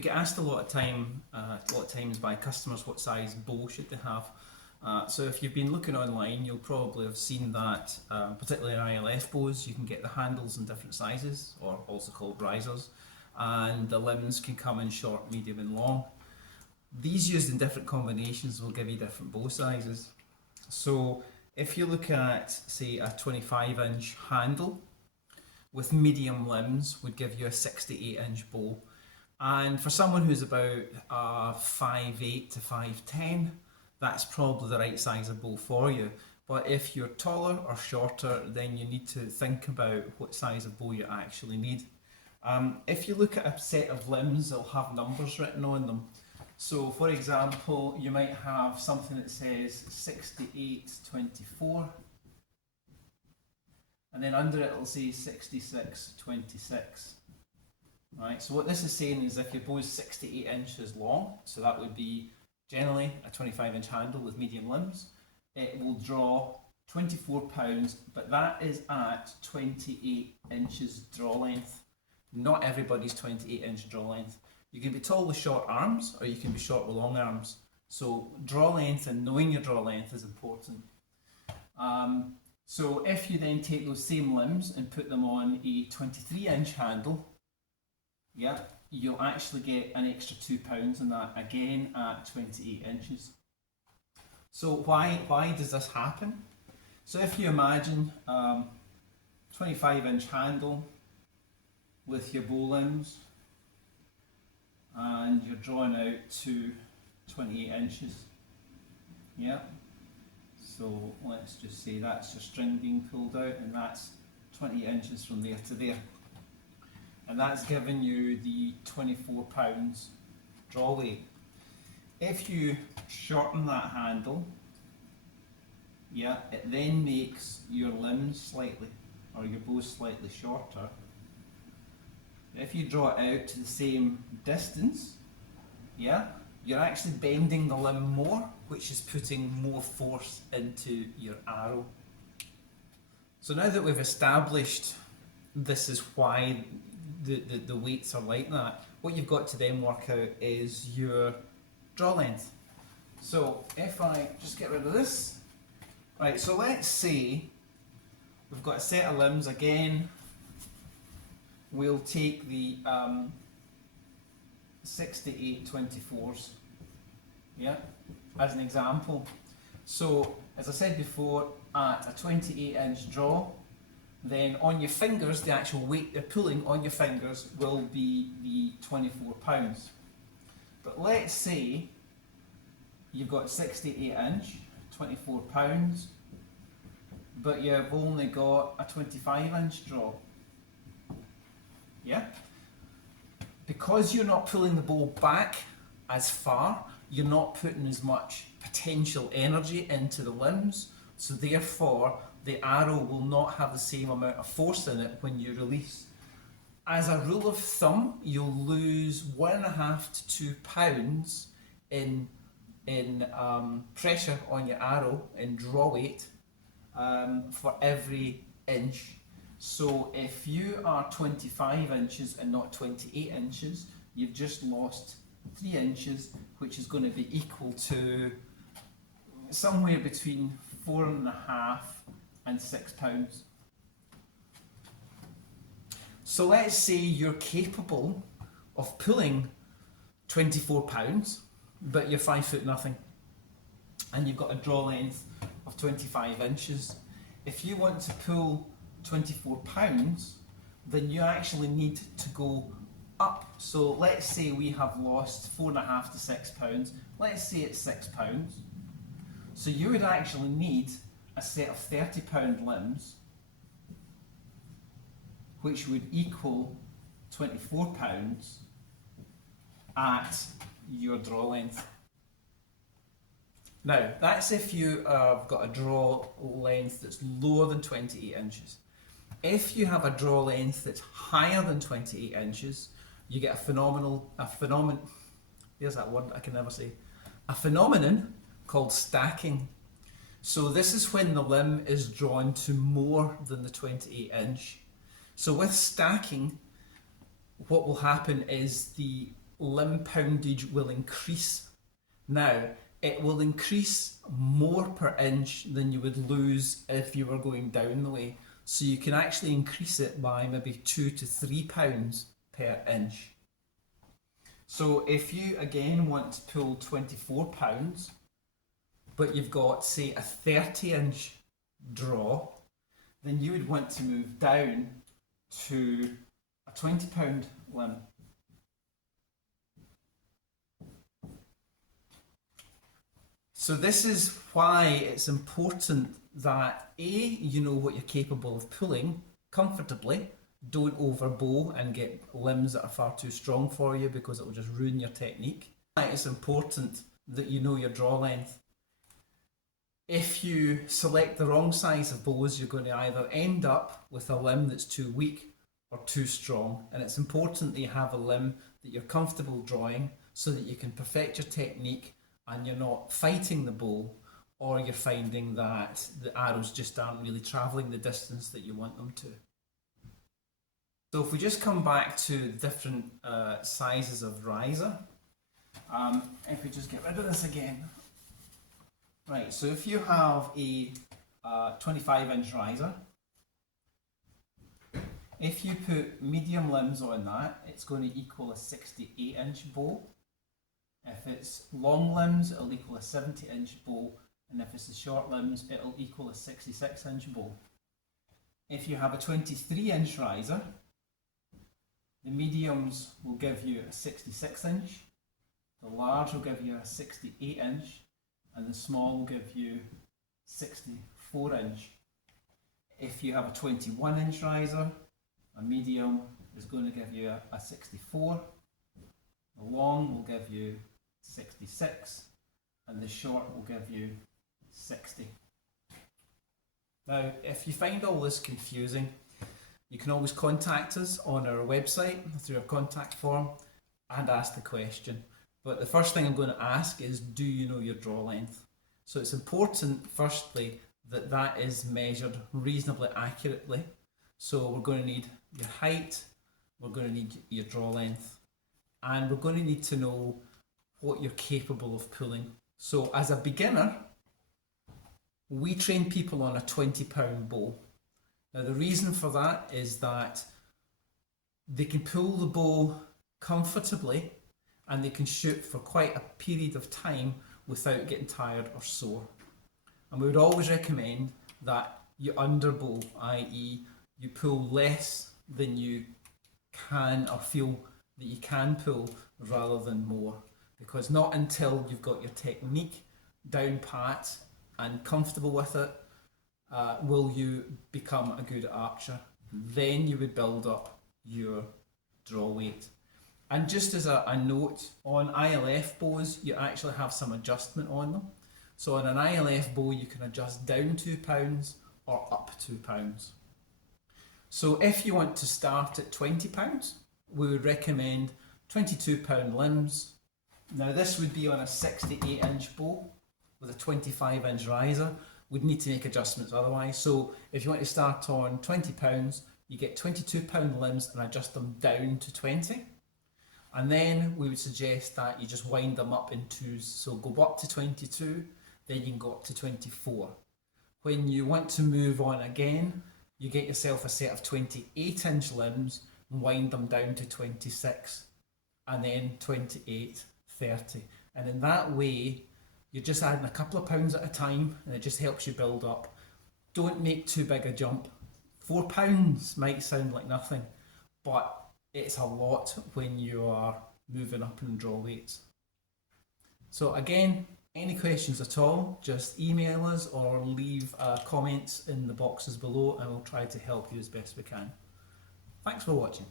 We get asked a lot of times by customers what size bow should they have. So if you've been looking online, you'll probably have seen that, particularly in ILF bows, you can get the handles in different sizes, or also called risers, and the limbs can come in short, medium and long. These used in different combinations will give you different bow sizes. So if you look at, say, a 25-inch handle with medium limbs would give you a 68-inch bow. And for someone who's about 5'8" to 5'10", that's probably the right size of bow for you. But if you're taller or shorter, then you need to think about what size of bow you actually need. If you look at a set of limbs, they'll have numbers written on them. So for example, you might have something that says 6824, and then under it it'll say 6626. Right, so what this is saying is if your bow is 68 inches long, so that would be generally a 25-inch handle with medium limbs, it will draw 24 pounds, but that is at 28 inches draw length. Not everybody's 28-inch draw length. You can be tall with short arms, or you can be short with long arms. So draw length and knowing your draw length is important. So if you then take those same limbs and put them on a 23-inch handle, yeah, you'll actually get an extra £2 on that, again at 28 inches. So why does this happen? So if you imagine 25-inch handle with your bow limbs, and you're drawing out to 28 inches. Yeah. So let's just say that's your string being pulled out, and that's 20 inches from there to there. And that's giving you the 24 pounds draw weight. If you shorten that handle, yeah, it then makes your limbs slightly, or your bow slightly shorter. If you draw it out to the same distance, yeah, you're actually bending the limb more, which is putting more force into your arrow. So now that we've established this is why the weights are like that, what you've got to then work out is your draw length. So if I just get rid of this, right, so let's say we've got a set of limbs again. We'll take the 6824s, yeah, as an example. So, as I said before, at a 28-inch draw, then on your fingers, the actual weight they're pulling on your fingers will be the 24 pounds. But let's say you've got 68-inch, 24 pounds, but you've only got a 25-inch draw. Yeah? Because you're not pulling the bow back as far, you're not putting as much potential energy into the limbs, so therefore the arrow will not have the same amount of force in it when you release. As a rule of thumb, you'll lose 1.5 to 2 pounds in pressure on your arrow, in draw weight, for every inch. So if you are 25 inches and not 28 inches, you've just lost 3 inches, which is going to be equal to somewhere between 4.5 and 6 pounds. So let's say you're capable of pulling 24 pounds, but you're 5 foot nothing, and you've got a draw length of 25 inches. If you want to pull 24 pounds, then you actually need to go up. So let's say we have lost 4.5 to 6 pounds. Let's say it's 6 pounds. So you would actually need a set of 30-pound limbs, which would equal 24 pounds at your draw length. Now, that's if you have got a draw length that's lower than 28 inches. If you have a draw length that's higher than 28 inches, you get a phenomenon called stacking. So this is when the limb is drawn to more than the 28 inch. So with stacking, what will happen is the limb poundage will increase. Now, it will increase more per inch than you would lose if you were going down the way. So you can actually increase it by maybe 2 to 3 pounds per inch. So if you again want to pull 24 pounds, but you've got, say, a 30-inch draw, then you would want to move down to a 20-pound limb. So this is why it's important that A, you know what you're capable of pulling comfortably. Don't overbow and get limbs that are far too strong for you, because it will just ruin your technique. It's important that you know your draw length. If you select the wrong size of bows, you're going to either end up with a limb that's too weak or too strong. And it's important that you have a limb that you're comfortable drawing so that you can perfect your technique and you're not fighting the bow, or you're finding that the arrows just aren't really travelling the distance that you want them to. So if we just come back to different sizes of riser, if we just get rid of this again. Right, so if you have a 25-inch riser, if you put medium limbs on that, it's going to equal a 68-inch bow. If it's long limbs, it'll equal a 70-inch bow, and if it's the short limbs, it'll equal a 66-inch bow. If you have a 23-inch riser, the mediums will give you a 66-inch, the large will give you a 68-inch, and the small will give you 64-inch. If you have a 21-inch riser, a medium is going to give you a 64, the long will give you 66, and the short will give you 60. Now, if you find all this confusing, you can always contact us on our website through our contact form and ask the question. But the first thing I'm going to ask is, do you know your draw length? So it's important, firstly, that that is measured reasonably accurately. So we're going to need your height, we're going to need your draw length, and we're going to need to know what you're capable of pulling. So as a beginner, we train people on a 20-pound bow. Now the reason for that is that they can pull the bow comfortably and they can shoot for quite a period of time without getting tired or sore. And we would always recommend that you underbow, i.e. you pull less than you can or feel that you can pull rather than more. Because not until you've got your technique down pat and comfortable with it will you become a good archer. Then you would build up your draw weight. And just as a note, on ILF bows you actually have some adjustment on them. So on an ILF bow you can adjust down 2 pounds or up 2 pounds. So if you want to start at 20 pounds, we would recommend 22-pound limbs. Now this would be on a 68-inch bow with a 25-inch riser. We'd need to make adjustments otherwise. So if you want to start on 20 pounds, you get 22-pound limbs and adjust them down to 20. And then we would suggest that you just wind them up in twos. So go up to 22, then you can go up to 24. When you want to move on again, you get yourself a set of 28-inch limbs and wind them down to 26, and then 28, 30. And in that way, you're just adding a couple of pounds at a time, and it just helps you build up. Don't make too big a jump. 4 pounds might sound like nothing, but it's a lot when you are moving up in draw weights. So again, any questions at all, just email us or leave comments in the boxes below and we'll try to help you as best we can. Thanks for watching.